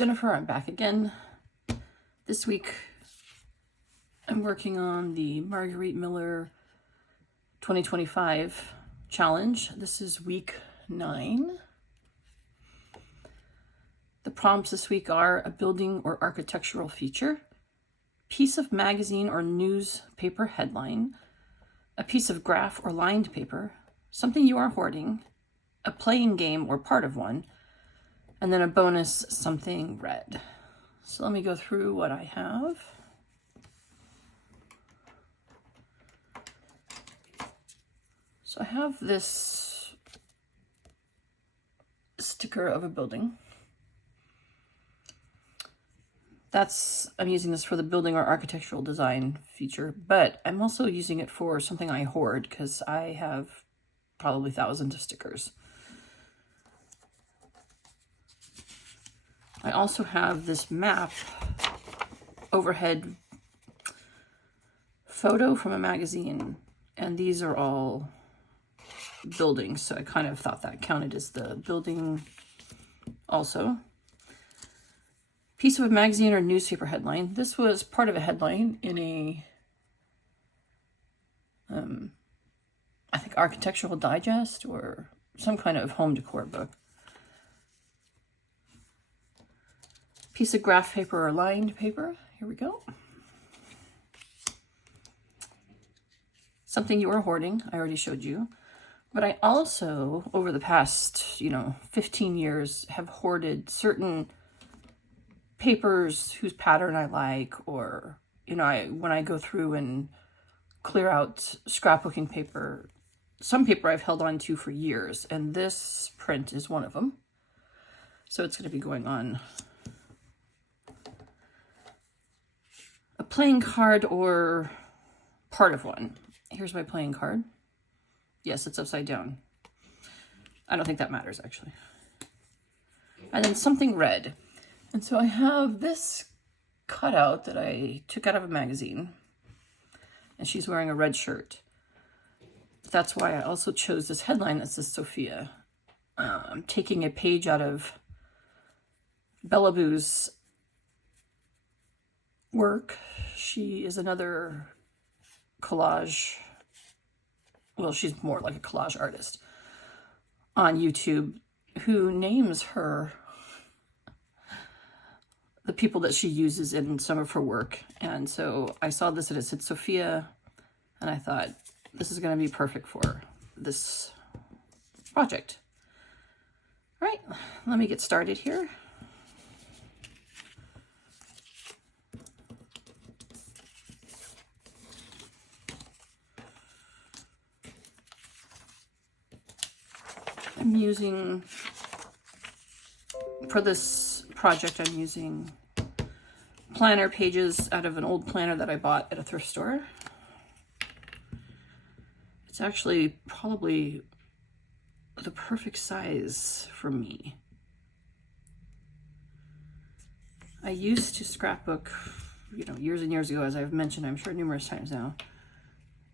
Jennifer. I'm back again. This week I'm working on the Margarete Miller 2025 challenge. This is week 9. The prompts this week are a building or architectural feature, piece of magazine or newspaper headline, a piece of graph or lined paper, something you are hoarding, a playing game or part of one, and then a bonus something red. So let me go through what I have. So I have this sticker of a building. I'm using this for the building or architectural design feature, but I'm also using it for something I hoard because I have probably thousands of stickers. I also have this map overhead photo from a magazine, and these are all buildings, so I kind of thought that counted as the building also. Piece of a magazine or newspaper headline. This was part of a headline in a, I think, Architectural Digest or some kind of home decor book. Piece of graph paper or lined paper. Here we go. Something you are hoarding. I already showed you. But I also, over the past, 15 years, have hoarded certain papers whose pattern I like, or, when I go through and clear out scrapbooking paper, some paper I've held on to for years, and this print is one of them. So it's going to be going on a playing card or part of one. Here's my playing card. Yes, it's upside down. I don't think that matters, actually. And then something red. And so I have this cutout that I took out of a magazine, and she's wearing a red shirt. That's why I also chose this headline that says Sophia. I'm taking a page out of Bella Boo's work. She is another collage, well, she's more like a collage artist on YouTube who names her the people that she uses in some of her work. And so I saw this and it said Sophia, and I thought this is going to be perfect for this project. All right, let me get started here. I'm using, for this project, I'm using planner pages out of an old planner that I bought at a thrift store. It's actually probably the perfect size for me. I used to scrapbook, years and years ago, as I've mentioned, I'm sure numerous times now.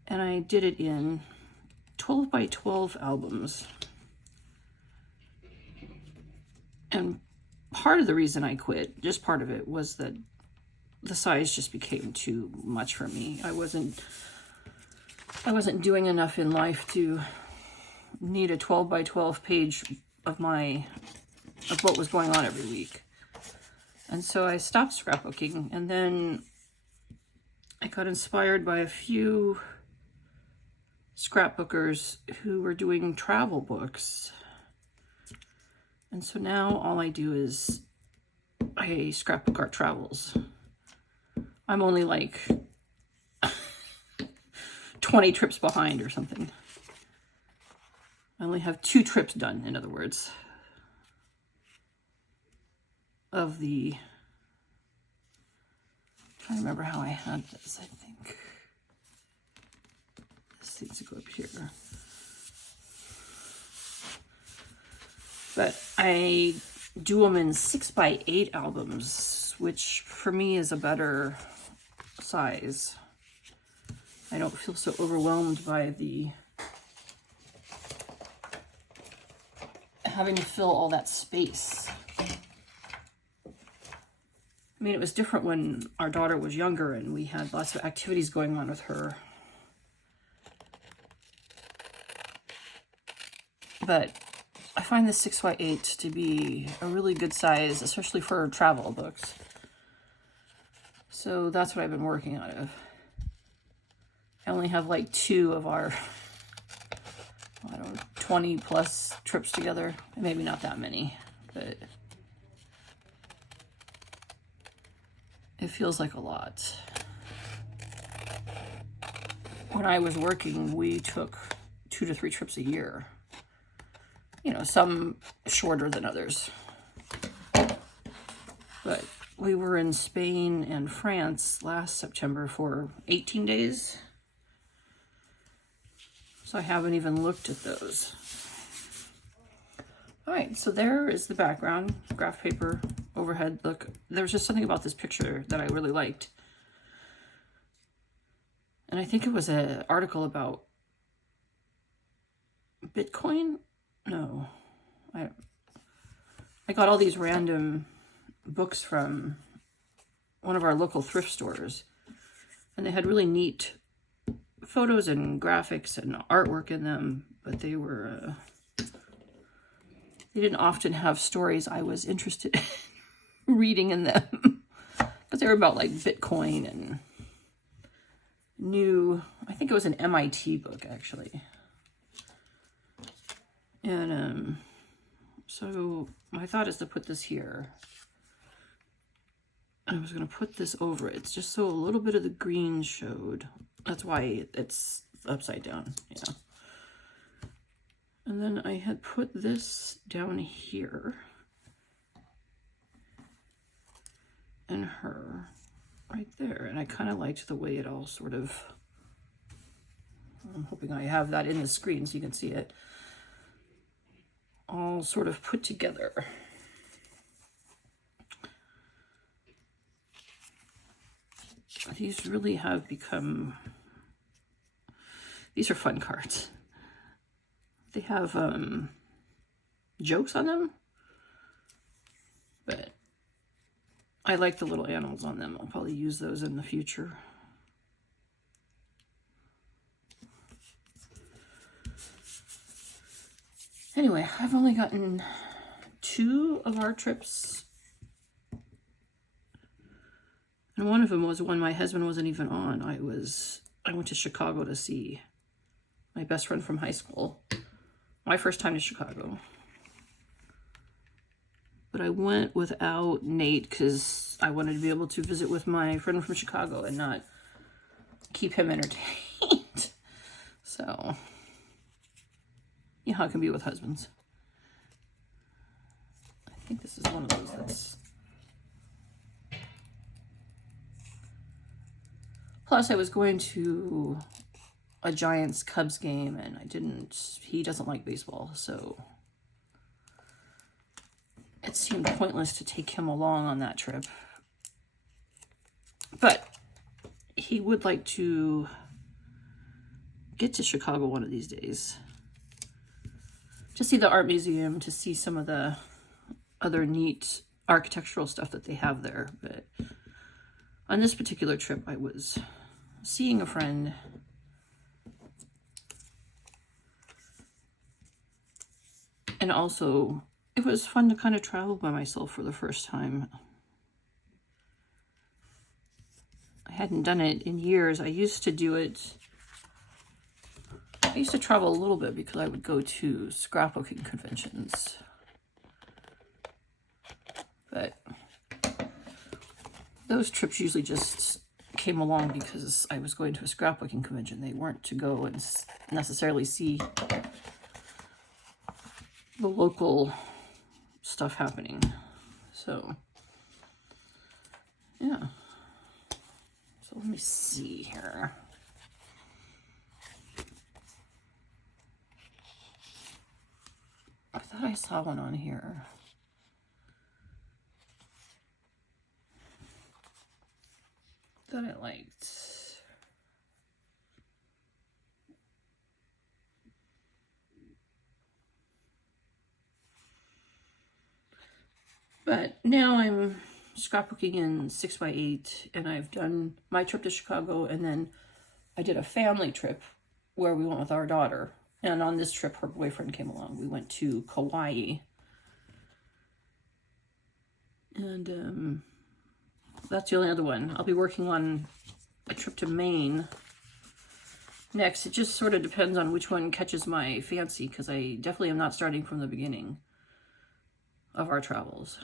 And I did it in 12 by 12 albums. And part of the reason I quit, just part of it, was that the size just became too much for me. I wasn't doing enough in life to need a 12 by 12 page of what was going on every week. And so I stopped scrapbooking, and then I got inspired by a few scrapbookers who were doing travel books. And so now all I do is I scrapbook art travels. I'm only like 20 trips behind or something. I only have 2 trips done, in other words, of the, I'm trying to remember how I had this. I think this needs to go up here. But I do them in 6 by 8 albums, which for me is a better size. I don't feel so overwhelmed by having to fill all that space. mean, it was different when our daughter was younger and we had lots of activities going on with her. But I find this 6x8 to be a really good size, especially for travel books. So that's what I've been working out of. I only have like 2 of our, I don't know, 20 plus trips together. Maybe not that many, but it feels like a lot. When I was working, we took 2 to 3 trips a year. You know, some shorter than others. But we were in Spain and France last September for 18 days. So I haven't even looked at those. All right, so there is the background, graph paper, overhead. Look, there was just something about this picture that I really liked. And I think it was an article about Bitcoin. No, I got all these random books from one of our local thrift stores, and they had really neat photos and graphics and artwork in them, but they didn't often have stories I was interested in reading in them, but they were about like Bitcoin and I think it was an MIT book actually. And so my thought is to put this here. I was going to put this over it just so a little bit of the green showed. That's why it's upside down, yeah. And then I had put this down here. And her right there. And I kind of liked the way it all sort of, I'm hoping I have that in the screen so you can see it, all sort of put together. These really have become, these are fun cards. They have jokes on them, but I like the little animals on them. I'll probably use those in the future. Anyway, I've only gotten 2 of our trips. And one of them was when my husband wasn't even on. I went to Chicago to see my best friend from high school. My first time to Chicago. But I went without Nate because I wanted to be able to visit with my friend from Chicago and not keep him entertained. So, you know how it can be with husbands. I think this is one of those that's... Plus, I was going to a Giants-Cubs game, and he doesn't like baseball, so it seemed pointless to take him along on that trip. But he would like to get to Chicago one of these days to see the art museum, to see some of the other neat architectural stuff that they have there. But on this particular trip, I was seeing a friend, and also it was fun to kind of travel by myself for the first time. I hadn't done it in years. I used to do it. I used to travel a little bit because I would go to scrapbooking conventions. But those trips usually just came along because I was going to a scrapbooking convention. They weren't to go and necessarily see the local stuff happening. So, yeah. So let me see here. I thought I saw one on here. That I liked. But now I'm scrapbooking in 6x8, and I've done my trip to Chicago, and then I did a family trip where we went with our daughter. And on this trip, her boyfriend came along. We went to Kauai. And that's the only other one. I'll be working on a trip to Maine next. It just sort of depends on which one catches my fancy, because I definitely am not starting from the beginning of our travels.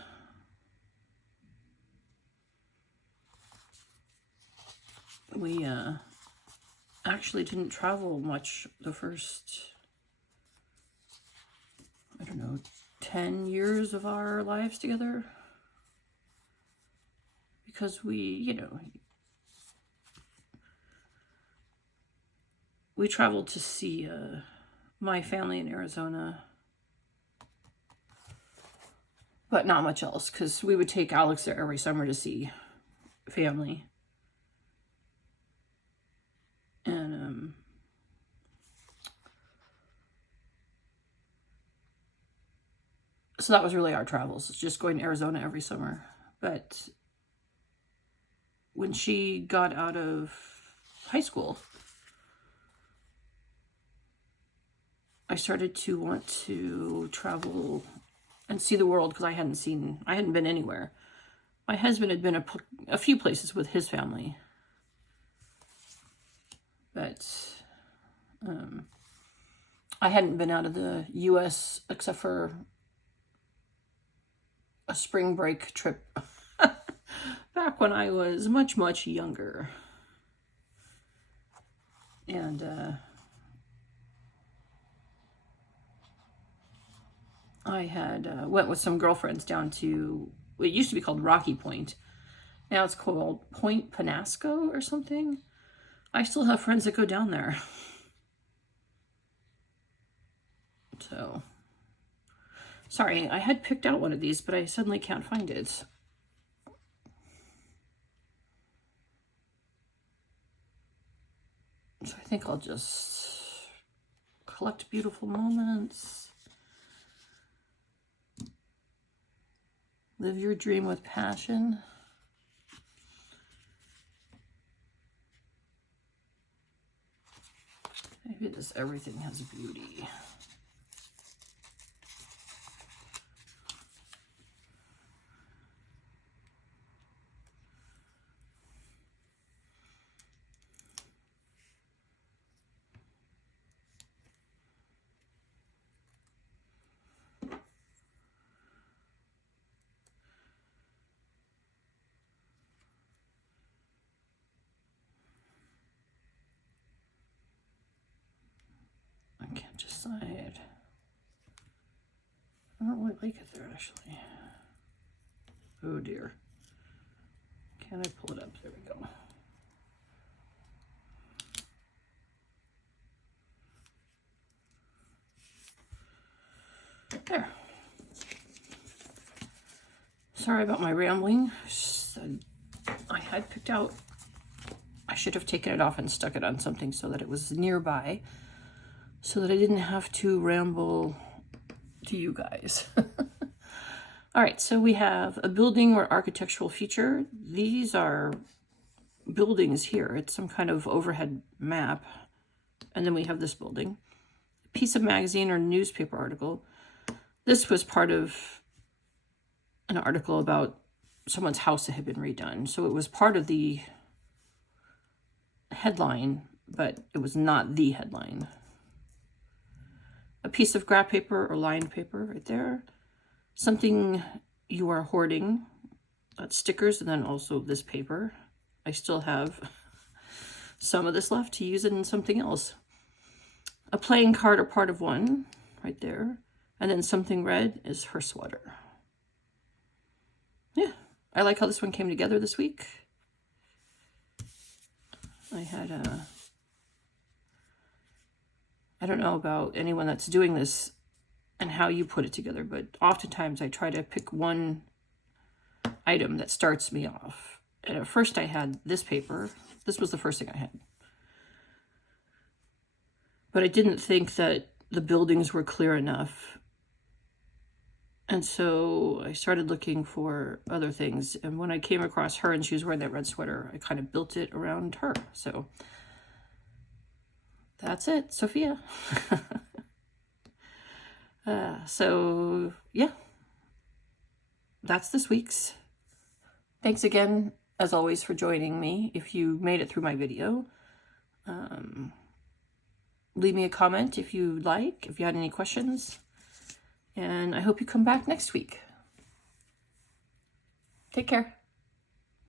We actually didn't travel much the first, I don't know, 10 years of our lives together. Because we traveled to see my family in Arizona, but not much else, because we would take Alex there every summer to see family. And so that was really our travels. It's just going to Arizona every summer. But when she got out of high school, I started to want to travel and see the world, because I hadn't been anywhere. My husband had been a few places with his family, but I hadn't been out of the U.S. except for a spring break trip back when I was much, much younger. And I had went with some girlfriends down to, it used to be called Rocky Point. Now it's called Point Penasco or something. I still have friends that go down there. So, sorry, I had picked out one of these, but I suddenly can't find it. So I think I'll just collect beautiful moments. Live your dream with passion. Maybe this everything has beauty. I can't decide. I don't really like it there, actually. Oh dear. Can I pull it up? There we go. There. Sorry about my rambling. I had picked out, I should have taken it off and stuck it on something so that it was nearby, so that I didn't have to ramble to you guys. All right, so we have a building or architectural feature. These are buildings here. It's some kind of overhead map. And then we have this building. A piece of magazine or newspaper article. This was part of an article about someone's house that had been redone. So it was part of the headline, but it was not the headline. A piece of graph paper or lined paper right there. Something you are hoarding. That's stickers, and then also this paper. I still have some of this left to use it in something else. A playing card or part of one right there. And then something red is her sweater. Yeah, I like how this one came together this week. I had I don't know about anyone that's doing this and how you put it together, but oftentimes I try to pick one item that starts me off. And at first I had this paper. This was the first thing I had. But I didn't think that the buildings were clear enough And so I started looking for other things. And when I came across her and she was wearing that red sweater, I kind of built it around her. So that's it, Sophia. So yeah, that's this week's. Thanks again, as always, for joining me. If you made it through my video, leave me a comment if you like, if you had any questions. And I hope you come back next week. Take care.